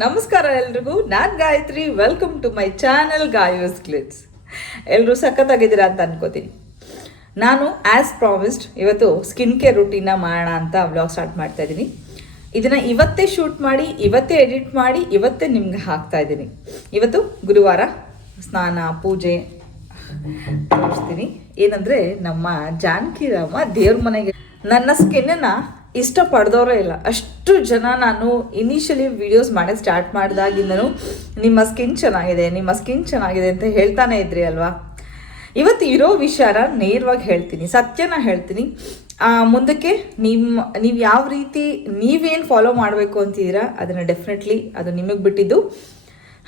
ನಮಸ್ಕಾರ ಎಲ್ರಿಗೂ. ನಾನು Gayatri. Welcome to my channel Gayo's Glitz ಎಲ್ಲರೂ ಸಖತ್ತಾಗಿದ್ದೀರಾ ಅಂತ ಅನ್ಕೋತೀನಿ. ನಾನು ಆಸ್ ಪ್ರಾಮಿಸ್ಡ್ ಇವತ್ತು ಸ್ಕಿನ್ ಕೇರ್ ರುಟೀನ ಮಾಡೋಣ ಅಂತ ವ್ಲಾಗ್ ಸ್ಟಾರ್ಟ್ ಮಾಡ್ತಾ ಇದ್ದೀನಿ. ಇದನ್ನ ಇವತ್ತೇ ಶೂಟ್ ಮಾಡಿ, ಇವತ್ತೇ ಎಡಿಟ್ ಮಾಡಿ, ಇವತ್ತೇ ನಿಮ್ಗೆ ಹಾಕ್ತಾ ಇದ್ದೀನಿ. ಇವತ್ತು ಗುರುವಾರ ಸ್ನಾನ, ಪೂಜೆ, ತೋರಿಸ್ತೀನಿ. ಏನಂದ್ರೆ ನಮ್ಮ ಜಾನಕಿರಾಮ ದೇವ್ರ ಮನೆಗೆ ನನ್ನ ಸ್ಕಿನ್ನ ಇಷ್ಟಪಡ್ದವರೇ ಇಲ್ಲ. ಅಷ್ಟು ಜನ ನಾನು ಇನಿಷಿಯಲಿ ವಿಡಿಯೋಸ್ ಮಾಡಿ ಸ್ಟಾರ್ಟ್ ಮಾಡಿದಾಗಿಂದನು ನಿಮ್ಮ ಸ್ಕಿನ್ ಚೆನ್ನಾಗಿದೆ, ನಿಮ್ಮ ಸ್ಕಿನ್ ಚೆನ್ನಾಗಿದೆ ಅಂತ ಹೇಳ್ತಾನೆ ಇದ್ರಿ ಅಲ್ವಾ? ಇವತ್ತು ಇರೋ ವಿಚಾರ ನೇರವಾಗಿ ಹೇಳ್ತೀನಿ, ಸತ್ಯನ ಹೇಳ್ತೀನಿ. ಮುಂದಕ್ಕೆ ನಿಮ್ಮ ನೀವು ಯಾವ ರೀತಿ, ನೀವೇನು ಫಾಲೋ ಮಾಡಬೇಕು ಅಂತಿದ್ದೀರಾ, ಅದನ್ನು ಡೆಫಿನೆಟ್ಲಿ ಅದು ನಿಮಗೆ ಬಿಟ್ಟಿದ್ದು.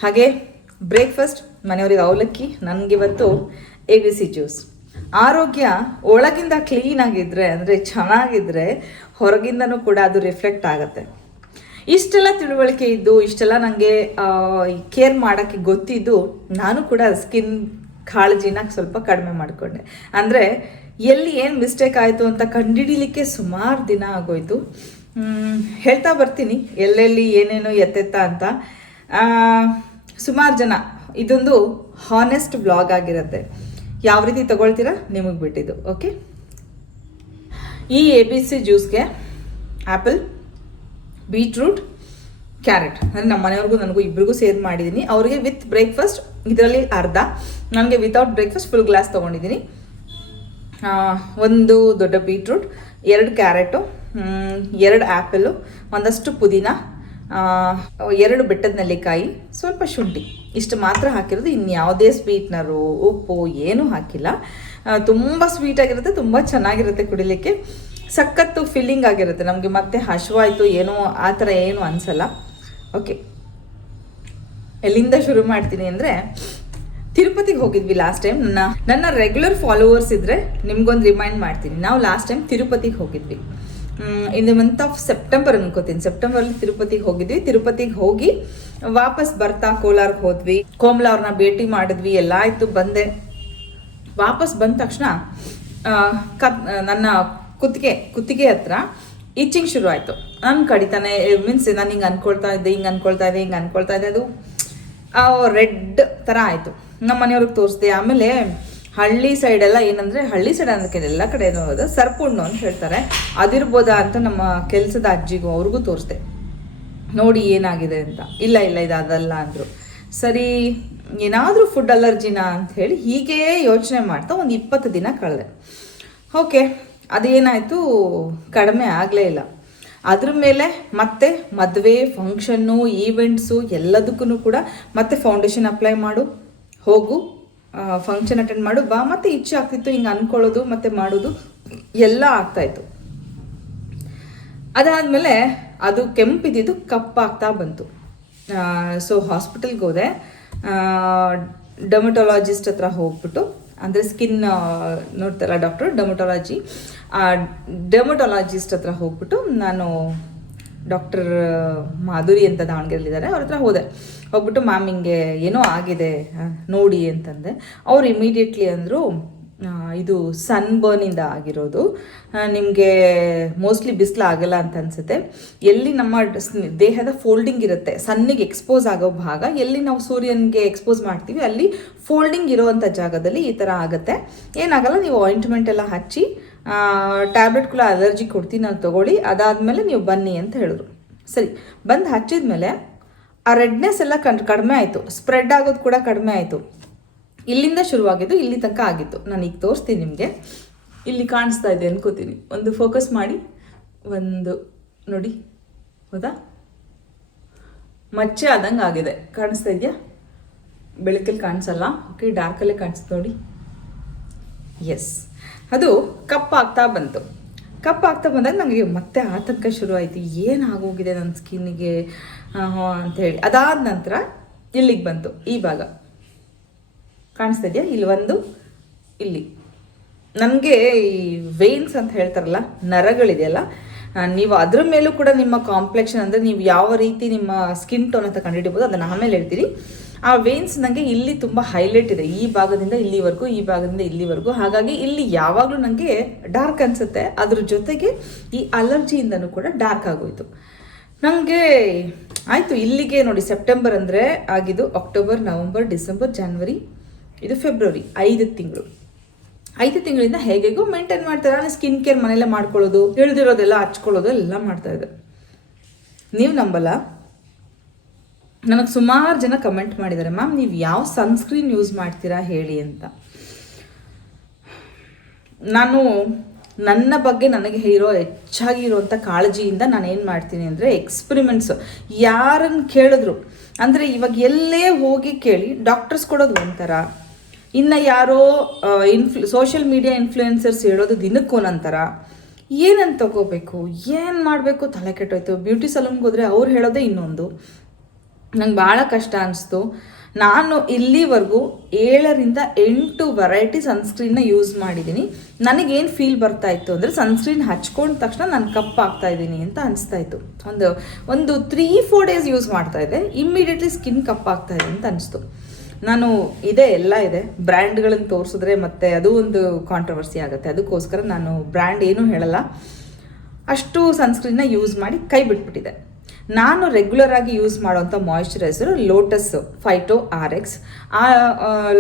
ಹಾಗೆ ಬ್ರೇಕ್ಫಾಸ್ಟ್ ಮನೆಯವ್ರಿಗೆ ಅವಲಕ್ಕಿ ನನಗಿವತ್ತು ಎ ಬಿ ಸಿ ಜ್ಯೂಸ್ ಆರೋಗ್ಯ ಒಳಗಿಂದ ಕ್ಲೀನ್ ಆಗಿದ್ರೆ, ಅಂದರೆ ಚೆನ್ನಾಗಿದ್ರೆ ಹೊರಗಿಂದನೂ ಕೂಡ ಅದು ರಿಫ್ಲೆಕ್ಟ್ ಆಗುತ್ತೆ. ಇಷ್ಟೆಲ್ಲ ತಿಳುವಳಿಕೆ ಇದ್ದು, ಇಷ್ಟೆಲ್ಲ ನನಗೆ ಕೇರ್ ಮಾಡೋಕ್ಕೆ ಗೊತ್ತಿದ್ದು, ನಾನು ಕೂಡ ಸ್ಕಿನ್ ಕಾಳಜಿನ ಸ್ವಲ್ಪ ಕಡಿಮೆ ಮಾಡಿಕೊಂಡೆ. ಅಂದರೆ, ಎಲ್ಲಿ ಏನು ಮಿಸ್ಟೇಕ್ ಆಯಿತು ಅಂತ ಕಂಡುಹಿಡಿಲಿಕ್ಕೆ ಸುಮಾರು ದಿನ ಆಗೋಯ್ತು. ಹೇಳ್ತಾ ಬರ್ತೀನಿ, ಎಲ್ಲೆಲ್ಲಿ ಏನೇನು ಎತ್ತೆತ್ತ ಅಂತ. ಸುಮಾರು ಜನ, ಇದೊಂದು ಹಾನೆಸ್ಟ್ ಬ್ಲಾಗ್ ಆಗಿರುತ್ತೆ. ಯಾವ ರೀತಿ ತಗೊಳ್ತೀರಾ? ನಿಮಗೆ ಬಿಟ್ಟಿದ್ದು ಓಕೆ ಈ ಎ ಬಿ ಸಿ ಜ್ಯೂಸ್ಗೆ ಆ್ಯಪಲ್ ಬೀಟ್ರೂಟ್ ಕ್ಯಾರೆಟ್ ಅಂದರೆ ನಮ್ಮ ಮನೆಯವ್ರಿಗೂ ನನಗೂ ಇಬ್ಬರಿಗೂ ಸೇರ್ ಮಾಡಿದ್ದೀನಿ ಅವರಿಗೆ ವಿತ್ ಬ್ರೇಕ್ಫಾಸ್ಟ್ ಇದರಲ್ಲಿ ಅರ್ಧ. ನನಗೆ ವಿತೌಟ್ ಬ್ರೇಕ್ಫಾಸ್ಟ್ ಫುಲ್ ಗ್ಲಾಸ್ ತೊಗೊಂಡಿದ್ದೀನಿ ಒಂದು ದೊಡ್ಡ ಬೀಟ್ರೂಟ್ ಎರಡು ಕ್ಯಾರೆಟು ಎರಡು ಆ್ಯಪಲ್ಲು ಒಂದಷ್ಟು ಪುದೀನ ಎರಡು ಬೆಟ್ಟದ ನೆಲ್ಲಿಕಾಯಿ, ಸ್ವಲ್ಪ ಶುಂಠಿ. ಇಷ್ಟು ಮಾತ್ರ ಹಾಕಿರೋದು. ಇನ್ಯಾವುದೇ ಸ್ವೀಟ್ನರು ಉಪ್ಪು, ಏನೂ ಹಾಕಿಲ್ಲ. ತುಂಬ ಸ್ವೀಟಾಗಿರುತ್ತೆ ತುಂಬ ಚೆನ್ನಾಗಿರುತ್ತೆ ಕುಡಿಲಿಕ್ಕೆ. ಸಖತ್ತು ಫಿಲ್ಲಿಂಗ್ ಆಗಿರುತ್ತೆ. ನಮಗೆ ಮತ್ತೆ ಹಶುವಾಯಿತು, ಏನೋ ಆ ಥರ ಏನು ಅನಿಸಲ್ಲ. ಓಕೆ ಎಲ್ಲಿಂದ ಶುರು ಮಾಡ್ತೀನಿ ಅಂದರೆ, ತಿರುಪತಿಗೆ ಹೋಗಿದ್ವಿ ಲಾಸ್ಟ್ ಟೈಮ್ ನನ್ನ ನನ್ನ ರೆಗ್ಯುಲರ್ ಫಾಲೋವರ್ಸ್ ಇದ್ದರೆ ನಿಮ್ಗೊಂದು ರಿಮೈಂಡ್ ಮಾಡ್ತೀನಿ. ನಾವು ಲಾಸ್ಟ್ ಟೈಮ್ ತಿರುಪತಿಗೆ ಹೋಗಿದ್ವಿ. In the month of September ಅನ್ಕೋತೀನಿ. ಸೆಪ್ಟೆಂಬರಲ್ಲಿ ತಿರುಪತಿಗೆ ಹೋಗಿದ್ವಿ. ತಿರುಪತಿಗೆ ಹೋಗಿ ವಾಪಸ್ ಬರ್ತಾ ಕೋಲಾರ್ಗೆ ಹೋದ್ವಿ. ಕೋಮಲ ಅವ್ರನ್ನ ಭೇಟಿ ಮಾಡಿದ್ವಿ. ಎಲ್ಲ ಆಯಿತು, ಬಂದೆ. ವಾಪಸ್ ಬಂದ ತಕ್ಷಣ ಕತ್ ನನ್ನ ಕುತ್ತಿಗೆ ಕುತ್ತಿಗೆ ಹತ್ರ ಇಚ್ಚಿಂಗ್ ಶುರು ಆಯಿತು ನಾನು ಕಡಿತಾನೆ ಮೀನ್ಸ್ ನಾನು ಹಿಂಗೆ ಅನ್ಕೊಳ್ತಾ ಇದ್ದೆ, ಹಿಂಗೆ ಅನ್ಕೊಳ್ತಾ ಇದ್ದೆ, ಹಿಂಗೆ ಅನ್ಕೊಳ್ತಾ ಇದ್ದೆ, ಅದು ರೆಡ್ ಥರ ಆಯಿತು. ನಮ್ಮ ಮನೆಯವ್ರಿಗೆ ತೋರಿಸ್ದೆ, ಆಮೇಲೆ ಹಳ್ಳಿ ಸೈಡೆಲ್ಲ ಏನಂದರೆ, ಹಳ್ಳಿ ಸೈಡ್ ಅನ್ನೋಕ್ಕೆ ಎಲ್ಲ ಕಡೆ ಅದು ಸರ್ಪುಣ್ಣು ಅಂತ ಹೇಳ್ತಾರೆ. ಅದಿರ್ಬೋದಾ ಅಂತ ನಮ್ಮ ಕೆಲಸದ ಅಜ್ಜಿಗೂ ಅವ್ರಿಗೂ ತೋರಿಸ್ದೆ. ನೋಡಿ ಏನಾಗಿದೆ ಅಂತ. ಇಲ್ಲ ಇಲ್ಲ, ಇದು ಅದಲ್ಲ ಅಂದರು. ಸರಿ ಏನಾದರೂ ಫುಡ್ ಅಲರ್ಜಿನಾ ಅಂತ ಹೇಳಿ ಹೀಗೆ ಯೋಚನೆ ಮಾಡ್ತಾ ಒಂದು ಇಪ್ಪತ್ತು ದಿನ ಕಳೆದೆ. ಓಕೆ ಅದೇನಾಯಿತು? ಕಡಿಮೆ ಆಗಲೇ ಇಲ್ಲ. ಅದ್ರ ಮೇಲೆ ಮತ್ತೆ ಮದುವೆ ಫಂಕ್ಷನ್ನು ಈವೆಂಟ್ಸು ಎಲ್ಲದಕ್ಕೂ ಕೂಡ ಮತ್ತೆ ಫೌಂಡೇಶನ್ ಅಪ್ಲೈ ಮಾಡು. ಹೋಗು ಫಂಕ್ಷನ್ ಅಟೆಂಡ್ ಮಾಡು. ಬಾ, ಮತ್ತೆ ಇಚ್ಛೆ ಆಗ್ತಿತ್ತು, ಹಿಂಗೆ ಅನ್ಕೊಳ್ಳೋದು, ಮತ್ತೆ ಮಾಡೋದು, ಎಲ್ಲ ಆಗ್ತಾಯಿತ್ತು ಅದಾದಮೇಲೆ ಅದು ಕೆಂಪಿದ್ದು ಕಪ್ಪಾಗ್ತಾ ಬಂತು. ಸೊ ಹಾಸ್ಪಿಟಲ್ಗೆ ಹೋದೆ. ಡಮಟೊಲಾಜಿಸ್ಟ್ ಹತ್ರ ಹೋಗ್ಬಿಟ್ಟು, ಅಂದರೆ ಸ್ಕಿನ್ ನೋಡ್ತಾರ ಡಾಕ್ಟರ್ ಆ ಡೊಮಟೊಲಾಜಿಸ್ಟ್ ಹತ್ರ ಹೋಗ್ಬಿಟ್ಟು ನಾನು ಡಾಕ್ಟರ್ ಮಾಧುರಿ ಅಂತ ದಾವಣಗೆರೆಲಿದ್ದಾರೆ ಅವ್ರ ಹತ್ರ ಹೋದೆ. ಹೋಗ್ಬಿಟ್ಟು ಮ್ಯಾಮ್ ಹಿಂಗೆ ಏನೋ ಆಗಿದೆ ನೋಡಿ ಅಂತಂದೆ. ಅವ್ರು ಇಮಿಡಿಯೇಟ್ಲಿ ಅಂದರು ಇದು ಸನ್ ಬರ್ನಿಂದ ಆಗಿರೋದು ನಿಮಗೆ ಮೋಸ್ಟ್ಲಿ ಬಿಸಿಲು ಆಗಲ್ಲ ಅಂತ ಅನ್ಸುತ್ತೆ. ಎಲ್ಲಿ ನಮ್ಮ ದೇಹದ ಫೋಲ್ಡಿಂಗ್ ಇರುತ್ತೆ ಸನ್ನಿಗೆ ಎಕ್ಸ್ಪೋಸ್ ಆಗೋ ಭಾಗ, ಎಲ್ಲಿ ನಾವು ಸೂರ್ಯನಿಗೆ ಎಕ್ಸ್ಪೋಸ್ ಮಾಡ್ತೀವಿ, ಅಲ್ಲಿ ಫೋಲ್ಡಿಂಗ್ ಇರೋವಂಥ ಜಾಗದಲ್ಲಿ ಈ ಥರ ಆಗುತ್ತೆ. ಏನಾಗಲ್ಲ, ನೀವು ಆಯಿಂಟ್ಮೆಂಟ್ ಎಲ್ಲ ಹಚ್ಚಿ ಟ್ಯಾಬ್ಲೆಟ್ಗಳ ಅಲರ್ಜಿ ಕೊಡ್ತೀನಿ ನಾನು ತೊಗೊಳ್ಳಿ. ಅದಾದಮೇಲೆ ನೀವು ಬನ್ನಿ ಅಂತ ಹೇಳಿದ್ರು. ಸರಿ, ಬಂದು ಹಚ್ಚಿದ್ಮೇಲೆ ಆ ರೆಡ್ನೆಸ್ ಎಲ್ಲ ಕಣ್, ಕಡಿಮೆ ಆಯಿತು. ಸ್ಪ್ರೆಡ್ ಆಗೋದು ಕೂಡ ಕಡಿಮೆ ಆಯಿತು. ಇಲ್ಲಿಂದ ಶುರುವಾಗಿದ್ದು, ಇಲ್ಲಿ ತನಕ ಆಗಿತ್ತು. ನಾನು ಈಗ ತೋರಿಸ್ತೀನಿ ನಿಮಗೆ. ಇಲ್ಲಿ ಕಾಣಿಸ್ತಾ ಇದೆ ಅನ್ಕೋತೀನಿ. ಒಂದು ಫೋಕಸ್ ಮಾಡಿ. ಒಂದು, ನೋಡಿ. ಹೌದಾ? ಮಚ್ಚೆ ಆದಂಗೆ ಆಗಿದೆ. ಕಾಣಿಸ್ತಾ ಇದೆಯಾ? ಬೆಳಕಲ್ಲಿ ಕಾಣಿಸಲ್ಲ. ಓಕೆ ಡಾರ್ಕಲ್ಲೇ ಕಾಣಿಸ್ತು ನೋಡಿ. ಎಸ್ ಅದು ಕಪ್ಪಾಗ್ತಾ ಬಂತು. ಕಪ್ಪಾಗ್ತಾ ಬಂದಾಗ ನನಗೆ ಮತ್ತೆ ಆತಂಕ ಶುರು ಆಯಿತು ಏನಾಗೋಗಿದೆ ನನ್ನ ಸ್ಕಿನ್ನಿಗೆ ಹೇಳಿ. ಅದಾದ ನಂತರ ಇಲ್ಲಿಗೆ ಬಂತು. ಈ ಭಾಗ. ಕಾಣಿಸ್ತಾ ಇದೆಯಾ ಇಲ್ಲಿ ಒಂದು, ಇಲ್ಲಿ. ನನಗೆ ಈ ವೇನ್ಸ್ ಅಂತ ಹೇಳ್ತಾರಲ್ಲ, ನರಗಳಿದೆಯಲ್ಲ ನೀವು ಅದ್ರ ಮೇಲೂ ಕೂಡ ನಿಮ್ಮ ಕಾಂಪ್ಲೆಕ್ಷನ್ ಅಂದರೆ ನೀವು ಯಾವ ರೀತಿ ನಿಮ್ಮ ಸ್ಕಿನ್ ಟೋನ್ ಅಂತ ಕಂಡುಹಿಡಿಬೋದು, ಅದನ್ನು ಆಮೇಲೆ ಹೇಳ್ತೀನಿ. ಆ ವೇನ್ಸ್ ನನಗೆ ಇಲ್ಲಿ ತುಂಬ ಹೈಲೈಟ್ ಇದೆ, ಈ ಭಾಗದಿಂದ ಇಲ್ಲಿವರೆಗೂ, ಈ ಭಾಗದಿಂದ ಇಲ್ಲಿವರೆಗೂ. ಹಾಗಾಗಿ ಇಲ್ಲಿ ಯಾವಾಗಲೂ ನನಗೆ ಡಾರ್ಕ್ ಅನಿಸುತ್ತೆ, ಅದ್ರ ಜೊತೆಗೆ ಈ ಅಲರ್ಜಿಯಿಂದನೂ ಕೂಡ ಡಾರ್ಕ್ ಆಗೋಯಿತು. ನನಗೆ ಆಯಿತು, ಇಲ್ಲಿಗೆ ನೋಡಿ ಸೆಪ್ಟೆಂಬರ್ ಅಂದರೆ ಆಗಿದ್ದು ಅಕ್ಟೋಬರ್ ನವಂಬರ್ ಡಿಸೆಂಬರ್ ಜಾನ್ವರಿ ಇದು ಫೆಬ್ರವರಿ ಐದು ತಿಂಗಳು. ಐದು ತಿಂಗಳಿಂದ ಹೇಗೆಗೂ ಮೇಂಟೈನ್ ಮಾಡ್ತಾರೆ. ನಾನು ಸ್ಕಿನ್ ಕೇರ್ ಮನೆಯಲ್ಲೇ ಮಾಡ್ಕೊಳ್ಳೋದು, ಇಳಿದಿರೋದೆಲ್ಲ ಹಚ್ಕೊಳ್ಳೋದು ಎಲ್ಲ ಮಾಡ್ತಾ ಇದ್ದೆ ನೀವು ನಂಬಲ್ಲ? ನನಗೆ ಸುಮಾರು ಜನ ಕಮೆಂಟ್ ಮಾಡಿದ್ದಾರೆ, ಮ್ಯಾಮ್, ನೀವು ಯಾವ ಸನ್ಸ್ಕ್ರೀನ್ ಯೂಸ್ ಮಾಡ್ತೀರಾ ಹೇಳಿ ಅಂತ. ನಾನು ನನ್ನ ಬಗ್ಗೆ ನನಗೆ ಇರೋ ಹೆಚ್ಚಾಗಿ ಇರುವಂಥ ಕಾಳಜಿಯಿಂದ ನಾನು ಏನು ಮಾಡ್ತೀನಿ ಅಂದರೆ ಎಕ್ಸ್ಪರಿಮೆಂಟ್ಸು ಯಾರನ್ನು ಕೇಳಿದ್ರು, ಅಂದರೆ ಇವಾಗ ಎಲ್ಲೇ ಹೋಗಿ ಕೇಳಿ ಡಾಕ್ಟರ್ಸ್ ಕೊಡೋದು ಒಂಥರ. ಇನ್ನು ಯಾರೋ ಇನ್ಫ್ಲು ಸೋಷಿಯಲ್ ಮೀಡಿಯಾ ಇನ್ಫ್ಲೂಯೆನ್ಸರ್ಸ್ ಹೇಳೋದು ದಿನಕ್ಕೆ ಒಂದೊಂಥರ ಏನಂತ ತಗೋಬೇಕು? ಏನು ಮಾಡಬೇಕು? ತಲೆ ಕೆಟ್ಟೋಯ್ತು. ಬ್ಯೂಟಿ ಸಲೂನ್ಗೆ ಹೋದರೆ ಅವ್ರು ಹೇಳೋದೇ ಇನ್ನೊಂದು. ನಂಗೆ ಭಾಳ ಕಷ್ಟ ಅನಿಸ್ತು. ನಾನು ಇಲ್ಲಿವರೆಗೂ ಏಳರಿಂದ ಎಂಟು ವೆರೈಟಿ ಸನ್ಸ್ಕ್ರೀನ್ನ ಯೂಸ್ ಮಾಡಿದ್ದೀನಿ ನನಗೇನು ಫೀಲ್ ಬರ್ತಾ ಇತ್ತು ಅಂದರೆ ಸನ್ಸ್ಕ್ರೀನ್ ಹಚ್ಕೊಂಡ ತಕ್ಷಣ ನಾನು ಕಪ್ ಆಗ್ತಾ ಇದ್ದೀನಿ ಅಂತ ಅನಿಸ್ತಾ ಇತ್ತು. ಒಂದು ಒಂದು ತ್ರೀ ಫೋರ್ ಡೇಸ್ ಯೂಸ್ ಮಾಡ್ತಾ ಇದ್ದೆ. ಇಮ್ಮಿಡಿಯೇಟ್ಲಿ ಸ್ಕಿನ್ ಕಪ್ ಆಗ್ತಾ ಇದೆ ಅಂತ ಅನಿಸ್ತು. ನಾನು ಇದೆ, ಎಲ್ಲ ಇದೆ. ಬ್ರ್ಯಾಂಡ್ಗಳನ್ನು ತೋರಿಸಿದ್ರೆ ಮತ್ತೆ ಅದು ಒಂದು ಕಾಂಟ್ರವರ್ಸಿ ಆಗುತ್ತೆ. ಅದಕ್ಕೋಸ್ಕರ ನಾನು ಬ್ರ್ಯಾಂಡ್ ಏನೂ ಹೇಳಲ್ಲ. ಅಷ್ಟು ಸನ್ಸ್ಕ್ರೀನ್ನ ಯೂಸ್ ಮಾಡಿ ಕೈ ಬಿಟ್ಬಿಟ್ಟಿದೆ. ನಾನು ರೆಗ್ಯುಲರ್ ಆಗಿ ಯೂಸ್ ಮಾಡೋಂಥ moisturiser Lotus Phyto R X ಆ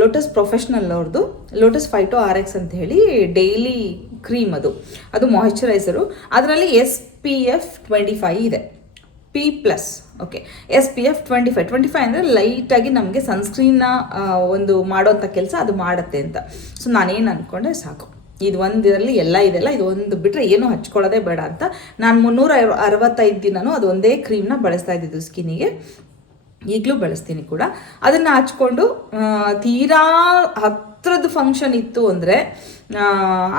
ಲೋಟಸ್ ಪ್ರೊಫೆಷ್ನಲ್ ಅವ್ರದ್ದು ಲೋಟಸ್ ಫೈಟೋ ಆರ್ ಎಕ್ಸ್ ಅಂತ ಹೇಳಿ ಡೈಲಿ ಕ್ರೀಮ್ ಅದು. ಅದು ಮಾಯಿಶ್ಚರೈಸರು ಅದರಲ್ಲಿ S P F twenty five ಇದೆ. P plus okay S P F twenty five twenty five ಅಂದರೆ ಲೈಟಾಗಿ ನಮಗೆ ಸನ್ಸ್ಕ್ರೀನ್ನ ಒಂದು ಮಾಡೋಂಥ ಕೆಲಸ ಅದು ಮಾಡುತ್ತೆ ಅಂತ. ಸೊ ನಾನೇನು ಅಂದ್ಕೊಂಡೆ ಸಾಕು. ಇದು ಒಂದಿರಲಿ ಎಲ್ಲ ಇದೆಲ್ಲ ಇದು ಒಂದು ಬಿಟ್ಟರೆ ಏನೂ ಹಚ್ಕೊಳ್ಳೋದೇ ಬೇಡ ಅಂತ. ನಾನು ಮುನ್ನೂರ ಅರವತ್ತೈದು ದಿನನೂ ಅದು ಒಂದೇ ಕ್ರೀಮ್ನ ಬಳಸ್ತಾ ಇದ್ದಿದ್ದು ಸ್ಕಿನ್ನಿಗೆ ಈಗಲೂ ಬಳಸ್ತೀನಿ ಕೂಡ. ಅದನ್ನು ಹಚ್ಕೊಂಡು ತೀರಾ ತೀರಾ ಹತ್ರದ್ದು ಫಂಕ್ಷನ್ ಇತ್ತು ಅಂದರೆ